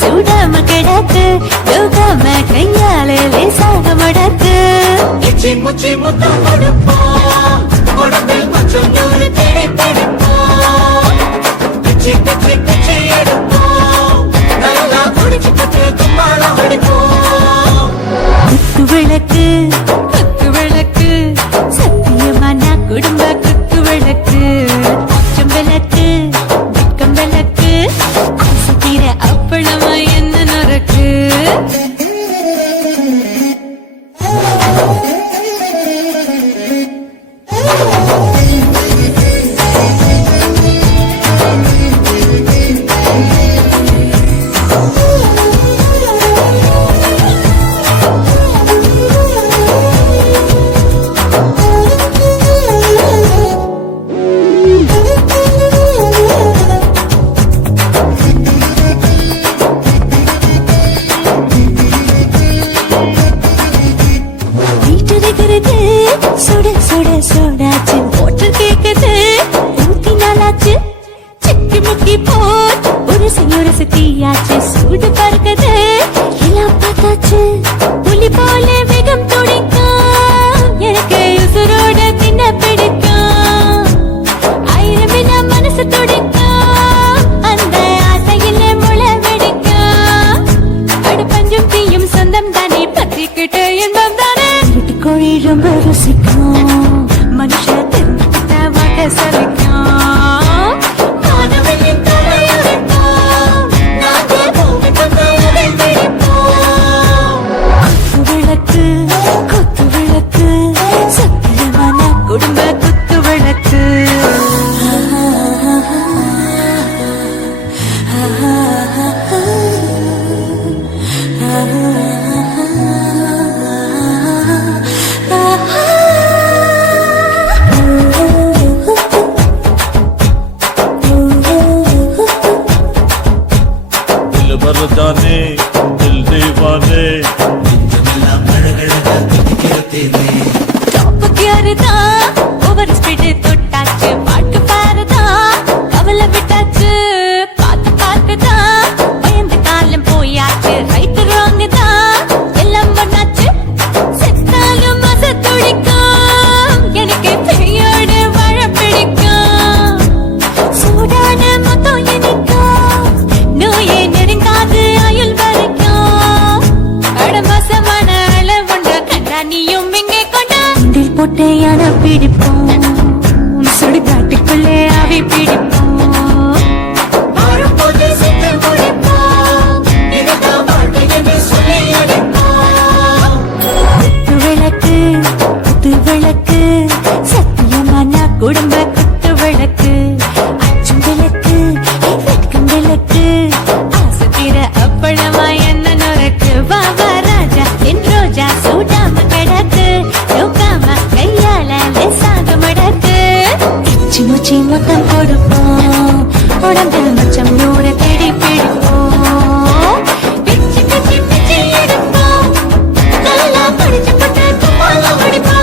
சூடாம கிடக்கு யோகாம கையாலே லேசாக மடக்கு இச்சி முச்சி முத்தம் கொடுப்போம் உடம்பில் கொஞ்சம் நூறு தேடி பிடிப்போம் பிச்சி பிச்சி பிச்சி எடுப்போம் நல்லா குடிச்சு பத்து கும்பாலம் அடிப்போம் குத்து விளக்கு குத்து விளக்கு சத்தியமான குடும்ப குத்து விளக்கு அச்சம் விளக்கு வெட்கம் விளக்கு ஆசை தீர அப்பளமா என்ன நரக்கு சுட சுட சுடாச்சு போட்டு கேக்குது ஊத்தி நாளாச்சு சிக்கி முக்கி போர் ஒரு சக்தியாச்சு சூடு பறக்குது எல்லாம் பார்த்தாச்சு புலி போல வேகம் துடிக்கும் எனக்கு உசுரோட தின்ன பிடிக்கும் ஆயிரம் மனசு துடிக்கும் அந்த ஆசையில முளை வெடிக்கும் அடு பஞ்சும் தீயும் சொந்தம் தானே பத்திக்கிட்டு இன்பம் தானே கோழி ரொம்ப ருசிக்கும் மனுஷ தெரிஞ்சுக்கிட்ட வாட்ட சலிக்கும் மானவனின் தலையுடைப்போம் நாங்கள் பூமி தந்தையை பிடிப்போம் குத்து விளக்கு சத்தியமான குடும்ப குத்து விளக்கு जाने दिल दीवाने டாப் கியர்தா ஓவர் ஸ்பீட் தொட்டாச்சு பாட்டு பாருதா கவலை விட்டாச்சு பார்த்துதா பயந்து காலம் போயாச்சு ரைட் ராங் தான் எல்லாம் பண்ணாச்சு செத்தாலும் மச துடிக்கும் எனக்கு பெரியோடு வாழ பிடிக்கும் சூடான மொத்தம் எனக்கும் நோயே நெருங்காது ஆயுள் வரைக்கும் அடமோசமான அளவுண்ட கண்டானியும் இங்கே கொண்டா போட்டே அணை பிடிப்போம் சுடுகாட்டுக்குள்ளே அவை பிடிப்போம் வரும்போது சித்து முடிப்போம் இதுதான் வாழ்க்கை என்று சொல்லி அடிப்போம் குத்து விளக்கு சத்தியமான குடும்ப குத்து விளக்கு அச்சும் விளக்கு வெட்கம் விளக்கு ஆசை தீர அப்பளமா என்ன நுறக்கு வா ராஜா என் ரோஜா சூடாம கிடக்கு யோகாம கையால லேசாக மடக்கு இச்சி முச்சி மொத்தம் கொடுப்போம் உடம்பில் மச்சம் நூறு தேடி பிடிப்போம் பிச்சி பிச்சி பிச்சி எடுப்போம் நல்லா படிச்சு பட்டு கும்பாலம் அடிப்போம்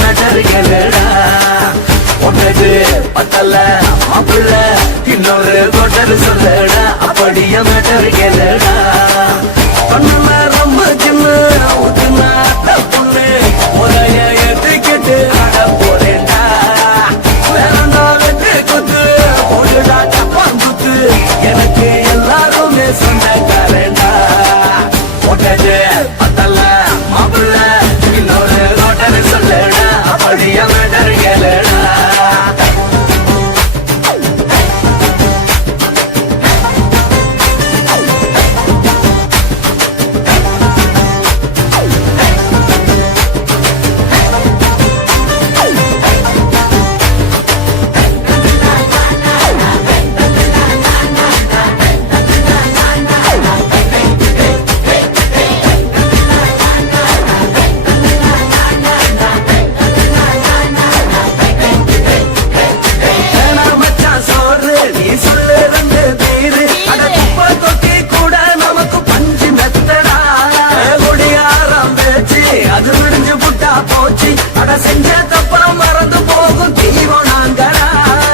மேட்டர் கேளுடா ஒன்னது பத்தல மாப்பிள்ள இன்னொரு கொட்டர் சொல்லுடா அப்படிய மேட்டர் கேளுடா கண்ணுல ரொம்ப சின்ன ஊத்துனா பொண்ணு முறைய ஏத்துக்கிட்டு ஆட போறேன்டா வேறண்டா வெட்டு குத்து போடுடா டப்பான் குத்து எனக்கு எல்லாருமே சொந்தக்காரன்டா ஒட்டது பத்தல மாப்பிள்ள இன்னொரு கொட்டர் சொல்லுடா அப்படிய மேட்டர் கேளுடா செஞ்ச தப்பா மறந்து போகும் தீவம் நாங்கடா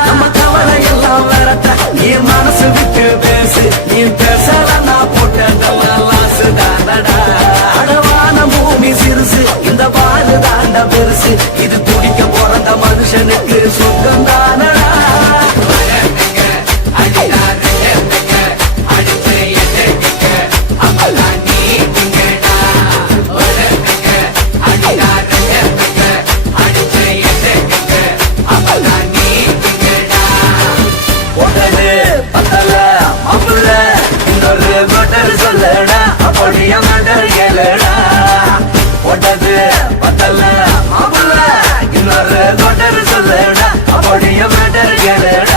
நம்ம கவலை எல்லாம் வரட்ட நீ மனசு விட்டு பேசு நீ பேசலன்னா போட்டதெல்லாம் லாசு தானடா அடவான பூமி சிறுசு இந்த பாடு தாண்ட பெருசு இது துடிக்க பிறந்த மனுஷனுக்கு சுத்தம் தானடா சொல்லடா அப்படிய மேட்டர் கேளுடா ஒட்டது பத்தல மாப்பிள்ள இன்னொரு கொட்டர் சொல்லடா அப்படிய மேட்டர் கேளுடா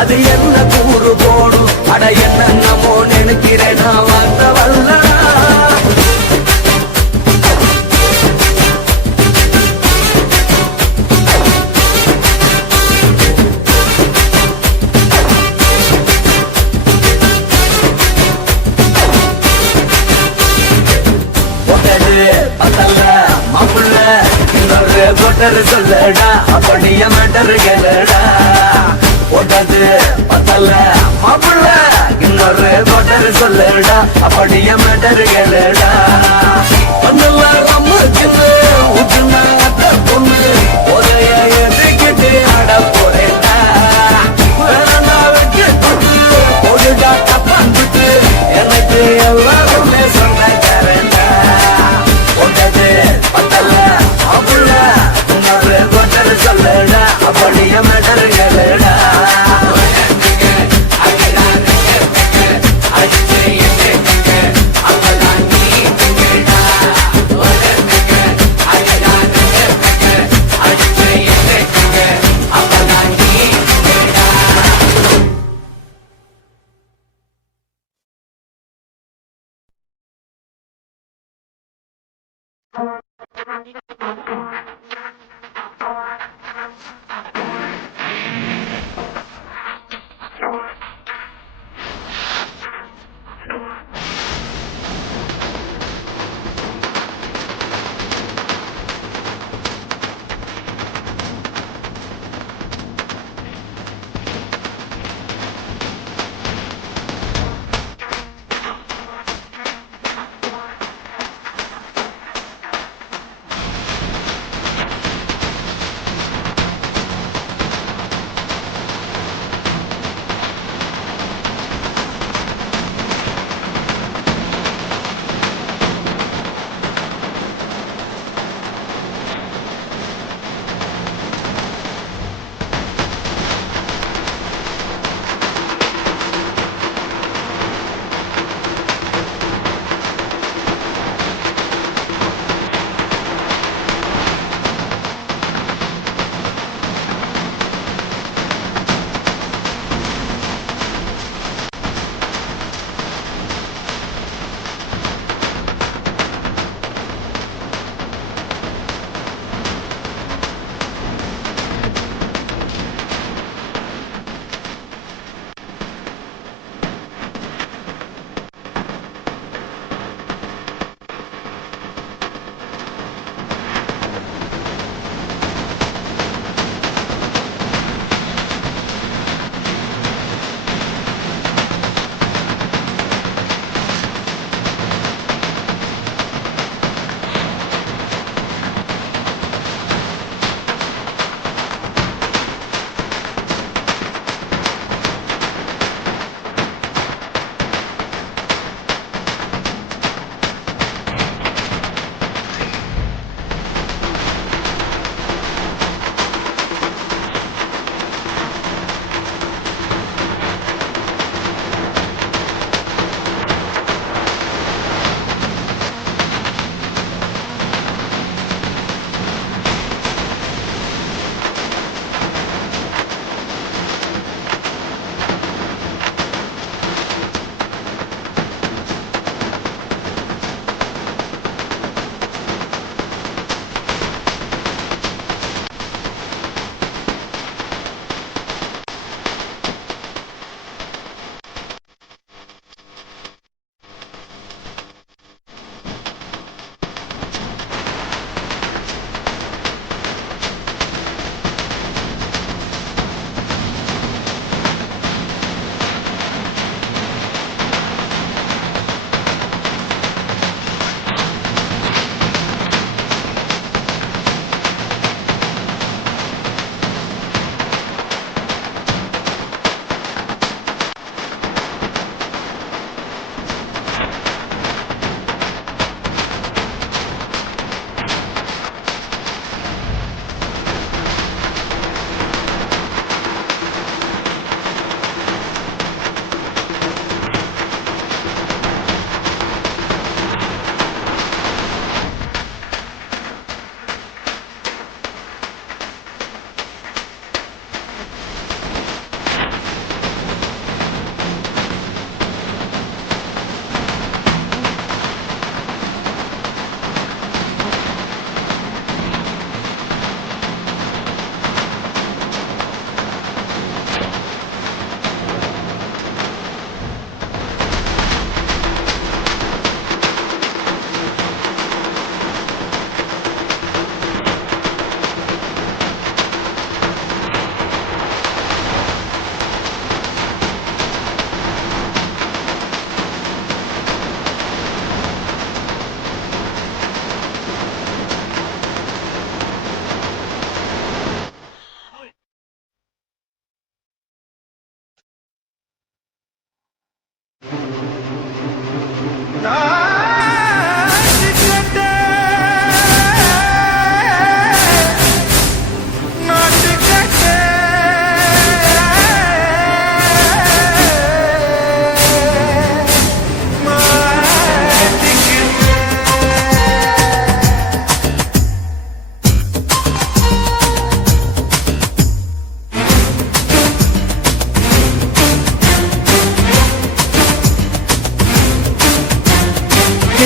அது என்ன கூறு போடும் அட என்னமோ நினைக்கிறேன் நான் வார்த்தை வல்லடா பத்தல மாப்பிள்ள இன்னொரு கொட்டர் சொல்லடா அப்படிய மேட்டர் கேளுடா ஒட்டது பத்தல மாப்பிள்ள இன்னொரு கொட்டர் சொல்லடா அப்படிய மேட்டர் கேளுடா ஒன்னுல ரொம்ப சின்ன ஊத்துனா பொண்ணு ஒரைய எதுக்கிட்டு ஆட போறேன்டா வேறண்டா வெட்டு குத்து போடுடா டப்பான் குத்து எனக்கு எல்லாருமே சொந்தக்காரன்டா ஒட்டது பத்தல மாப்பிள்ள இன்னொரு கொட்டர் சொல்லடா அப்படிய மேட்டர் கேளுடா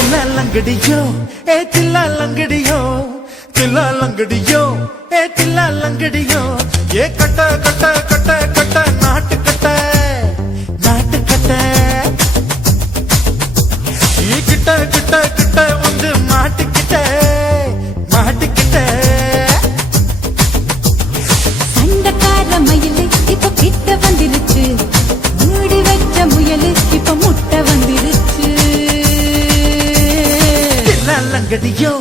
தில்லாலங்கடியோ ஏ தில்லாலங்கடியோ தில்லாலங்கடியோ ஏ தில்லாலங்கடியோ ஏ கட்ட கட்ட கட்ட கட்ட நாட்டு கட்ட நாட்டு கட்ட நீ கிட்ட கிட்ட கிட்ட வந்து மாட்டிக்கிட்ட மாட்டிக்கிட்ட சண்டக்கார மயிலு இப்ப கிட்ட வந்துருச்சு மூடி வச்ச முயலு இப்ப முட்டை வந்துருச்சு தில்லாலங்கடியோ